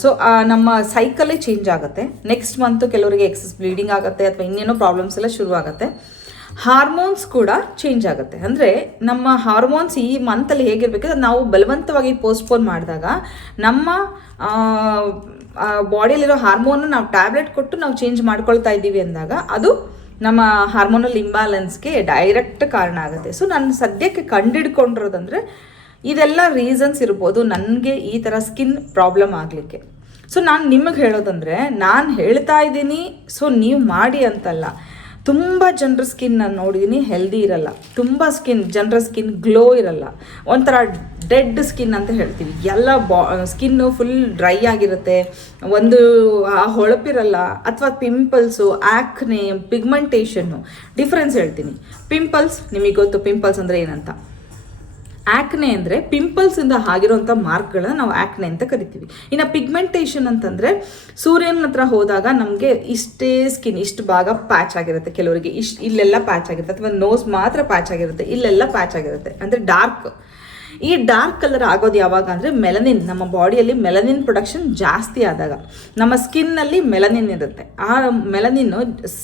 ಸೊ ನಮ್ಮ ಸೈಕಲೇ ಚೇಂಜ್ ಆಗುತ್ತೆ. ನೆಕ್ಸ್ಟ್ ಮಂತು ಕೆಲವರಿಗೆ ಎಕ್ಸಸ್ ಬ್ಲೀಡಿಂಗ್ ಆಗುತ್ತೆ ಅಥವಾ ಇನ್ನೇನೋ ಪ್ರಾಬ್ಲಮ್ಸ್ ಎಲ್ಲ ಶುರು ಆಗುತ್ತೆ ಹಾರ್ಮೋನ್ಸ್ ಕೂಡ ಚೇಂಜ್ ಆಗುತ್ತೆ. ಅಂದರೆ ನಮ್ಮ ಹಾರ್ಮೋನ್ಸ್ ಈ ಮಂತಲ್ಲಿ ಹೇಗಿರಬೇಕು ನಾವು ಬಲವಂತವಾಗಿ ಪೋಸ್ಟ್ಪೋನ್ ಮಾಡಿದಾಗ ನಮ್ಮ ಬಾಡಿಯಲ್ಲಿರೋ ಹಾರ್ಮೋನ್ ನಾವು ಟ್ಯಾಬ್ಲೆಟ್ ಕೊಟ್ಟು ನಾವು ಚೇಂಜ್ ಮಾಡ್ಕೊಳ್ತಾ ಇದ್ದೀವಿ ಅಂದಾಗ ಅದು ನಮ್ಮ ಹಾರ್ಮೋನಲ್ ಇಂಬ್ಯಾಲೆನ್ಸ್ಗೆ ಡೈರೆಕ್ಟ್ ಕಾರಣ ಆಗುತ್ತೆ. ಸೊ ನಾನು ಸದ್ಯಕ್ಕೆ ಕಂಡಿಡ್ಕೊಂಡಿರೋದಂದರೆ ಇದೆಲ್ಲ ರೀಸನ್ಸ್ ಇರ್ಬೋದು. ನನಗೆ ಈ ಥರ ಸ್ಕಿನ್ ಪ್ರಾಬ್ಲಮ್ ಆಗಲಿಕ್ಕೆ. ಸೊ ನಾನು ನಿಮಗೆ ಹೇಳೋದಂದರೆ ನಾನು ಹೇಳ್ತಾ ಇದ್ದೀನಿ ಸೊ ನೀವು ಮಾಡಿ ಅಂತಲ್ಲ. ತುಂಬ ಜನರ ಸ್ಕಿನ್ ನಾನು ನೋಡಿದ್ದೀನಿ ಹೆಲ್ದಿ ಇರಲ್ಲ. ತುಂಬ ಸ್ಕಿನ್ ಜನರ ಸ್ಕಿನ್ ಗ್ಲೋ ಇರಲ್ಲ. ಒಂಥರ ಡೆಡ್ ಸ್ಕಿನ್ ಅಂತ ಹೇಳ್ತೀವಿ. ಎಲ್ಲ ಬಾ ಸ್ಕಿನ್ನು ಫುಲ್ ಡ್ರೈ ಆಗಿರುತ್ತೆ. ಒಂದು, ಆ ಹೊಳಪಿರಲ್ಲ, ಅಥವಾ ಪಿಂಪಲ್ಸು ಆ್ಯಕ್ನೆ ಪಿಗ್ಮೆಂಟೇಷನ್ನು ಡಿಫ್ರೆನ್ಸ್ ಹೇಳ್ತೀನಿ. ಪಿಂಪಲ್ಸ್ ನಿಮಗೆ ಗೊತ್ತು ಪಿಂಪಲ್ಸ್ ಅಂದರೆ ಏನಂತ? ಆ್ಯಕ್ನೆ ಅಂದರೆ ಪಿಂಪಲ್ಸಿಂದ ಆಗಿರೋಂಥ ಮಾರ್ಕ್ಗಳನ್ನ ನಾವು ಆಕ್ನೆ ಅಂತ ಕರಿತೀವಿ. ಇನ್ನು ಪಿಗ್ಮೆಂಟೇಷನ್ ಅಂತಂದರೆ ಸೂರ್ಯನ ಹತ್ರ ಹೋದಾಗ ನಮಗೆ ಇಷ್ಟೇ ಸ್ಕಿನ್ ಇಷ್ಟು ಭಾಗ ಪ್ಯಾಚ್ ಆಗಿರುತ್ತೆ ಕೆಲವರಿಗೆ. ಇಷ್ಟು, ಇಲ್ಲೆಲ್ಲ ಪ್ಯಾಚ್ ಆಗಿರುತ್ತೆ. ಅಥವಾ ನೋಸ್ ಮಾತ್ರ ಪ್ಯಾಚ್ ಆಗಿರುತ್ತೆ, ಇಲ್ಲೆಲ್ಲ ಪ್ಯಾಚ್ ಆಗಿರುತ್ತೆ. ಅಂದರೆ ಡಾರ್ಕ್ ಈ ಡಾರ್ಕ್ ಕಲರ್ ಆಗೋದು ಯಾವಾಗ ಅಂದರೆ ಮೆಲನಿನ್ ನಮ್ಮ ಬಾಡಿಯಲ್ಲಿ ಮೆಲನಿನ್ ಪ್ರೊಡಕ್ಷನ್ ಜಾಸ್ತಿ ಆದಾಗ. ನಮ್ಮ ಸ್ಕಿನ್ನಲ್ಲಿ ಮೆಲನಿನ್ ಇರುತ್ತೆ. ಆ ಮೆಲನಿನ್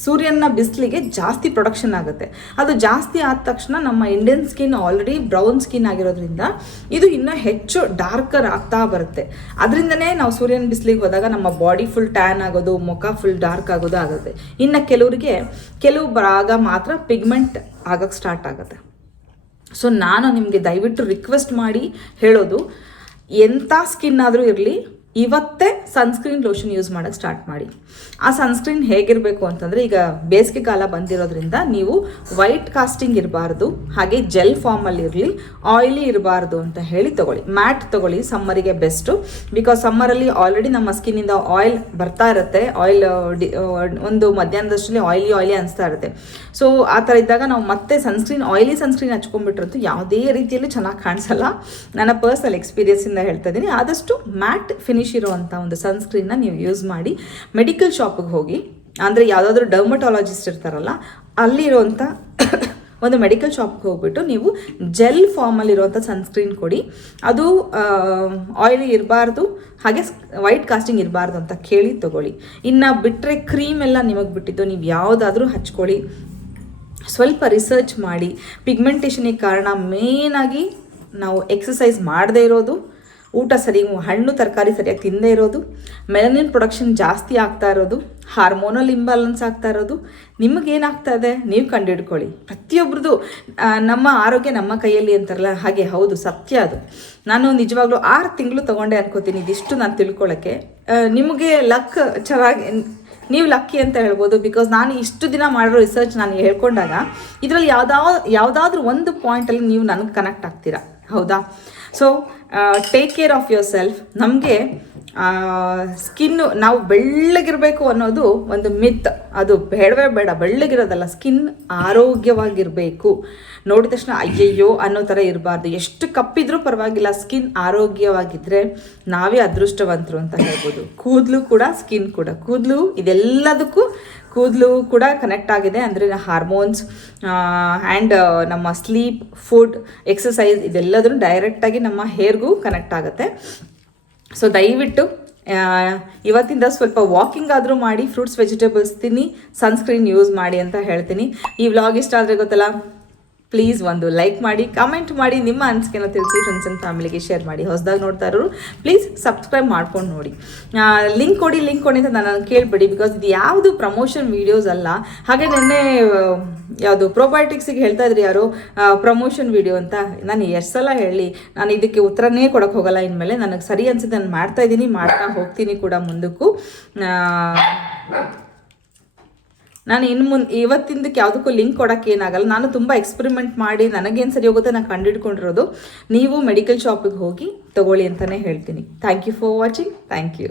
ಸೂರ್ಯನ ಬಿಸಿಲಿಗೆ ಜಾಸ್ತಿ ಪ್ರೊಡಕ್ಷನ್ ಆಗುತ್ತೆ. ಅದು ಜಾಸ್ತಿ ಆದ ತಕ್ಷಣ ನಮ್ಮ Indian skin already brown skin ಆಗಿರೋದ್ರಿಂದ ಇದು ಇನ್ನೂ ಹೆಚ್ಚು ಡಾರ್ಕರ್ ಆಗ್ತಾ ಬರುತ್ತೆ. ಅದರಿಂದನೇ ನಾವು ಸೂರ್ಯನ ಬಿಸಿಲಿಗೆ ಹೋದಾಗ ನಮ್ಮ ಬಾಡಿ ಫುಲ್ ಟ್ಯಾನ್ ಆಗೋದು, ಮುಖ ಫುಲ್ ಡಾರ್ಕ್ ಆಗೋದು ಆಗುತ್ತೆ. ಇನ್ನು ಕೆಲವರಿಗೆ ಕೆಲವು ಭಾಗ ಮಾತ್ರ ಪಿಗ್ಮೆಂಟ್ ಆಗೋಕ್ಕೆ ಸ್ಟಾರ್ಟ್ ಆಗುತ್ತೆ. ಸೊ ನಾನು ನಿಮಗೆ ದಯವಿಟ್ಟು ರಿಕ್ವೆಸ್ಟ್ ಮಾಡಿ ಹೇಳೋದು ಎಂಥ ಸ್ಕಿನ್ ಆದರೂ ಇರಲಿ ಇವತ್ತೇ ಸನ್ಸ್ಕ್ರೀನ್ ಲೋಷನ್ ಯೂಸ್ ಮಾಡೋಕ್ಕೆ ಸ್ಟಾರ್ಟ್ ಮಾಡಿ. ಆ ಸನ್ಸ್ಕ್ರೀನ್ ಹೇಗಿರಬೇಕು ಅಂತಂದರೆ ಈಗ ಬೇಸಿಗೆ ಕಾಲ ಬಂದಿರೋದ್ರಿಂದ ನೀವು ವೈಟ್ ಕಾಸ್ಟಿಂಗ್ ಇರಬಾರ್ದು, ಹಾಗೆ ಜೆಲ್ ಫಾರ್ಮಲ್ಲಿ ಇರಲಿ ಆಯಿಲಿ ಇರಬಾರ್ದು ಅಂತ ಹೇಳಿ ತಗೊಳ್ಳಿ. ಮ್ಯಾಟ್ ತಗೊಳ್ಳಿ ಸಮ್ಮರಿಗೆ ಬೆಸ್ಟು ಬಿಕಾಸ್ ಸಮ್ಮರಲ್ಲಿ ಆಲ್ರೆಡಿ ನಮ್ಮ ಸ್ಕಿನ್ನಿಂದ ಆಯಿಲ್ ಬರ್ತಾ ಇರುತ್ತೆ. ಆಯಿಲ್ ಡಿ ಒಂದು ಮಧ್ಯಾಹ್ನದಷ್ಟರಲ್ಲಿ ಆಯಿಲಿ ಆಯಿಲಿ ಅನಿಸ್ತಾ ಇರುತ್ತೆ. ಸೊ ಆ ಥರ ಇದ್ದಾಗ ನಾವು ಮತ್ತೆ ಸನ್ಸ್ಕ್ರೀನ್ ಆಯಿಲಿ ಸನ್ಸ್ಕ್ರೀನ್ ಹಚ್ಕೊಂಡ್ಬಿಟ್ರಂತೂ ಯಾವುದೇ ರೀತಿಯಲ್ಲಿ ಚೆನ್ನಾಗಿ ಕಾಣಿಸಲ್ಲ. ನನ್ನ ಪರ್ಸನಲ್ ಎಕ್ಸ್ಪೀರಿಯನ್ಸಿಂದ ಹೇಳ್ತಾ ಇದ್ದೀನಿ. ಆದಷ್ಟು ಮ್ಯಾಟ್ ಫಿನಿಶ್ ಇರುವಂಥ ಒಂದು ಸನ್ಸ್ಕ್ರೀನ್ನ ನೀವು ಯೂಸ್ ಮಾಡಿ ಮೆಡಿಕಲ್ ಶಾಪಿಗೆ ಹೋಗಿ, ಅಂದರೆ ಯಾವುದಾದ್ರೂ ಡರ್ಮಟಾಲಜಿಸ್ಟ್ ಇರ್ತಾರಲ್ಲ ಅಲ್ಲಿರುವಂಥ ಒಂದು ಮೆಡಿಕಲ್ ಶಾಪ್ಗೆ ಹೋಗ್ಬಿಟ್ಟು ನೀವು ಜೆಲ್ ಫಾರ್ಮಲ್ಲಿರುವಂಥ ಸನ್ಸ್ಕ್ರೀನ್ ಕೊಡಿ. ಅದು ಆಯಿಲಿ ಇರಬಾರ್ದು, ಹಾಗೆ ವೈಟ್ ಕಾಸ್ಟಿಂಗ್ ಇರಬಾರ್ದು ಅಂತ ಕೇಳಿ ತಗೊಳ್ಳಿ. ಇನ್ನು ಬಿಟ್ಟರೆ ಕ್ರೀಮ್ ಎಲ್ಲ ನಿಮಗೆ ಬಿಟ್ಟಿದ್ದು ನೀವು ಯಾವುದಾದ್ರೂ ಹಚ್ಕೊಳ್ಳಿ. ಸ್ವಲ್ಪ ರಿಸರ್ಚ್ ಮಾಡಿ. ಪಿಗ್ಮೆಂಟೇಷನಿಗೆ ಕಾರಣ ಮೇನಾಗಿ ನಾವು ಎಕ್ಸಸೈಸ್ ಮಾಡದೇ ಇರೋದು. ಊಟ ಸರಿ, ಹಣ್ಣು ತರಕಾರಿ ಸರಿಯಾಗಿ ತಿಂದೇ ಇರೋದು ಮೆಲನಿನ್ ಪ್ರೊಡಕ್ಷನ್ ಜಾಸ್ತಿ ಆಗ್ತಾ ಇರೋದು ಹಾರ್ಮೋನಲ್ ಇಂಬ್ಯಾಲೆನ್ಸ್ ಆಗ್ತಾ ಇರೋದು. ನಿಮಗೇನಾಗ್ತಾ ಇದೆ? ನೀವು ಕಂಡುಹಿಡ್ಕೊಳ್ಳಿ. ಪ್ರತಿಯೊಬ್ಬರದು ನಮ್ಮ ಆರೋಗ್ಯ ನಮ್ಮ ಕೈಯಲ್ಲಿ ಅಂತಾರಲ್ಲ, ಹಾಗೆ ಹೌದು, ಸತ್ಯ ಅದು. ನಾನು ನಿಜವಾಗ್ಲೂ ಆರು ತಿಂಗಳು ತೊಗೊಂಡೆ ಅನ್ಕೋತೀನಿ ಇದಿಷ್ಟು ನಾನು ತಿಳ್ಕೊಳ್ಳೋಕ್ಕೆ ನಿಮಗೆ ಲಕ್ ಚೆನ್ನಾಗಿ, ನೀವು ಲಕ್ಕಿ ಅಂತ ಹೇಳ್ಬೋದು ಬಿಕಾಸ್ ನಾನು ಇಷ್ಟು ದಿನ ಮಾಡಿರೋ ರಿಸರ್ಚ್ ನಾನು ಹೇಳ್ಕೊಂಡಾಗ, ಇದರಲ್ಲಿ ಯಾವ್ದಾ, ಯಾವುದಾದ್ರೂ ಒಂದು ಪಾಯಿಂಟಲ್ಲಿ ನೀವು ನನಗೆ ಕನೆಕ್ಟ್ ಆಗ್ತೀರಾ. ಹೌದಾ? So take care of yourself ನಮಗೆ ಸ್ಕಿನ್ನು ನಾವು ಬೆಳ್ಳಗಿರಬೇಕು ಅನ್ನೋದು ಒಂದು ಮಿತ್ ಅದು ಬೇಡವೇ ಬೇಡ, ಬೆಳ್ಳಗಿರೋದಲ್ಲ ಸ್ಕಿನ್ ಆರೋಗ್ಯವಾಗಿರಬೇಕು. ನೋಡಿದ ತಕ್ಷಣ, ಅಯ್ಯಯ್ಯೋ ಅನ್ನೋ ಥರ ಇರಬಾರ್ದು. ಎಷ್ಟು ಕಪ್ಪಿದ್ರೂ ಪರವಾಗಿಲ್ಲ ಸ್ಕಿನ್ ಆರೋಗ್ಯವಾಗಿದ್ದರೆ ನಾವೇ ಅದೃಷ್ಟವಂತರು ಅಂತ ಹೇಳ್ಬೋದು. ಕೂದಲು ಕೂಡ ಸ್ಕಿನ್ ಕೂಡ. ಕೂದಲು ಇದೆಲ್ಲದಕ್ಕೂ ಕೂದಲು ಕೂಡ ಕನೆಕ್ಟ್ ಆಗಿದೆ. ಅಂದರೆ ಹಾರ್ಮೋನ್ಸ್ ಆ್ಯಂಡ್ ನಮ್ಮ ಸ್ಲೀಪ್ ಫುಡ್ ಎಕ್ಸಸೈಸ್ ಇದೆಲ್ಲದೂ ಡೈರೆಕ್ಟಾಗಿ ನಮ್ಮ ಹೇರ್ಗೂ ಕನೆಕ್ಟ್ ಆಗುತ್ತೆ. ಸೊ ದಯವಿಟ್ಟು ಇವತ್ತಿಂದ ಸ್ವಲ್ಪ ವಾಕಿಂಗ್ ಆದರೂ ಮಾಡಿ ಫ್ರೂಟ್ಸ್ ವೆಜಿಟೇಬಲ್ಸ್ ತಿನ್ನಿ ಸನ್ಸ್ಕ್ರೀನ್ ಯೂಸ್ ಮಾಡಿ ಅಂತ ಹೇಳ್ತೀನಿ. ಈ ವ್ಲಾಗ್ ಇಷ್ಟ ಆದರೆ ಗೊತ್ತಲ್ಲ? ಪ್ಲೀಸ್ ಒಂದು ಲೈಕ್ ಮಾಡಿ ಕಮೆಂಟ್ ಮಾಡಿ, ನಿಮ್ಮ ಅನಿಸಿಕೆನ ತಿಳಿಸಿ ಫ್ರೆಂಡ್ಸ್ ಆ್ಯಂಡ್ ಫ್ಯಾಮಿಲಿಗೆ ಶೇರ್ ಮಾಡಿ. ಹೊಸದಾಗಿ ನೋಡ್ತಾ ಇರೋರು ಪ್ಲೀಸ್ ಸಬ್ಸ್ಕ್ರೈಬ್ ಮಾಡ್ಕೊಂಡು ನೋಡಿ. ಲಿಂಕ್ ಕೊಡಿ ಲಿಂಕ್ ಕೊಡಿ ಅಂತ ನಾನು ಕೇಳಬೇಡಿ ಬಿಕಾಸ್ ಇದು ಯಾವುದು ಪ್ರಮೋಷನ್ ವೀಡಿಯೋಸ್ ಅಲ್ಲ. ಹಾಗೆ ನಿನ್ನೆ, ಯಾವುದು ಪ್ರೋಬಯೋಟಿಕ್ಸಿಗೆ ಹೇಳ್ತಾ ಇದ್ರಿ ಯಾರು ಪ್ರಮೋಷನ್ ವಿಡಿಯೋ ಅಂತ. ನಾನು ಎಷ್ಟು ಸಲ ಹೇಳಿ, ನಾನು ಇದಕ್ಕೆ ಉತ್ತರನೇ ಕೊಡೋಕೆ ಹೋಗಲ್ಲ ಇನ್ಮೇಲೆ. ನನಗೆ ಸರಿ ಅನಿಸುತ್ತೆ ನಾನು ಮಾಡ್ತಾ ಇದ್ದೀನಿ, ಮಾಡ್ತಾ ಹೋಗ್ತೀನಿ ಕೂಡ ಮುಂದಕ್ಕೂ. ನಾನು ಇನ್ನು ಮುಂದೆ ಇವತ್ತಿಂದಕ್ಕೆ ಯಾವುದಕ್ಕೂ ಲಿಂಕ್ ಕೊಡೋಕ್ಕೆ ಏನಾಗಲ್ಲ. ನಾನು ತುಂಬ ಎಕ್ಸ್ಪೆರಿಮೆಂಟ್ ಮಾಡಿ ನನಗೇನು ಸರಿ ಹೋಗುತ್ತೆ ನಾನು ಕಂಡುಹಿಡ್ಕೊಂಡಿರೋದು ನೀವು ಮೆಡಿಕಲ್ ಶಾಪಿಗೆ ಹೋಗಿ ತಗೊಳ್ಳಿ ಅಂತಲೇ ಹೇಳ್ತೀನಿ. Thank you for watching thank you